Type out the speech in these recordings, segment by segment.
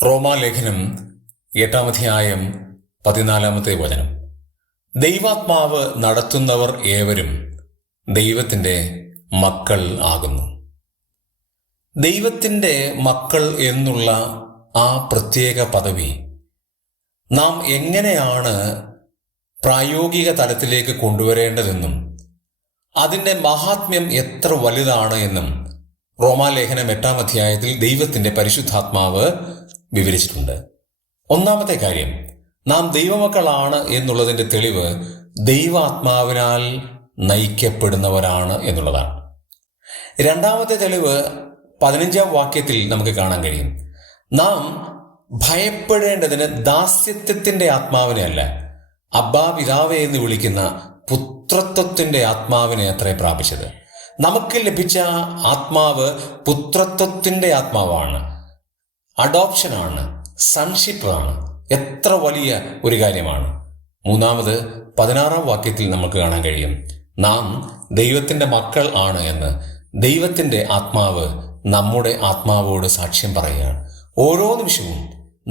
റോമാലേഖനം 8-ാം അധ്യായം 14-ാമത്തെ വചനം. ദൈവാത്മാവ് നടത്തുന്നവർ ഏവരും ദൈവത്തിൻ്റെ മക്കൾ ആകുന്നു. ദൈവത്തിൻ്റെ മക്കൾ എന്നുള്ള ആ പ്രത്യേക പദവി നാം എങ്ങനെയാണ് പ്രായോഗിക തലത്തിലേക്ക് കൊണ്ടുവരേണ്ടതെന്നും അതിൻ്റെ മഹാത്മ്യം എത്ര വലുതാണ് എന്നും റോമാലേഖനം 8-ാം അധ്യായത്തിൽ ദൈവത്തിൻ്റെ പരിശുദ്ധാത്മാവ് വിവരിച്ചിട്ടുണ്ട്. ഒന്നാമത്തെ കാര്യം, നാം ദൈവമക്കളാണ് എന്നുള്ളതിൻ്റെ തെളിവ് ദൈവാത്മാവിനാൽ നയിക്കപ്പെടുന്നവരാണ് എന്നുള്ളതാണ്. രണ്ടാമത്തെ തെളിവ് 15-ാം വാക്യത്തിൽ നമുക്ക് കാണാൻ കഴിയും. നാം ഭയപ്പെടേണ്ടതിന് ദാസ്യത്വത്തിൻ്റെ ആത്മാവിനെ അല്ല, അബ്ബാ പിതാവേ എന്ന് വിളിക്കുന്ന പുത്രത്വത്തിൻ്റെ ആത്മാവിനെ അത്രേ പ്രാപിച്ചത്. നമുക്ക് ലഭിച്ച ആത്മാവ് പുത്രത്വത്തിൻ്റെ ആത്മാവാണ്, അഡോപ്ഷനാണ്, സൺഷിപ്പാണ്. എത്ര വലിയ ഒരു കാര്യമാണ്. മൂന്നാമത് 16-ാം വാക്യത്തിൽ നമുക്ക് കാണാൻ കഴിയും, നാം ദൈവത്തിൻ്റെ മക്കൾ ആണ് എന്ന് ദൈവത്തിൻ്റെ ആത്മാവ് നമ്മുടെ ആത്മാവോട് സാക്ഷ്യം പറയുകയാണ്. ഓരോ നിമിഷവും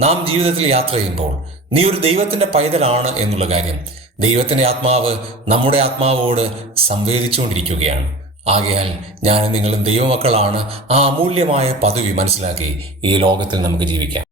നാം ജീവിതത്തിൽ യാത്ര ചെയ്യുമ്പോൾ നീ ഒരു ദൈവത്തിൻ്റെ പൈതലാണ് എന്നുള്ള കാര്യം ദൈവത്തിൻ്റെ ആത്മാവ് നമ്മുടെ ആത്മാവോട് സംവേദിച്ചുകൊണ്ടിരിക്കുകയാണ്. ആകയാൽ ഞാനും നിങ്ങളും ദൈവമക്കളാണ്. ആ അമൂല്യമായ പദവി മനസ്സിലാക്കി ഈ ലോകത്തിൽ നമുക്ക് ജീവിക്കാം.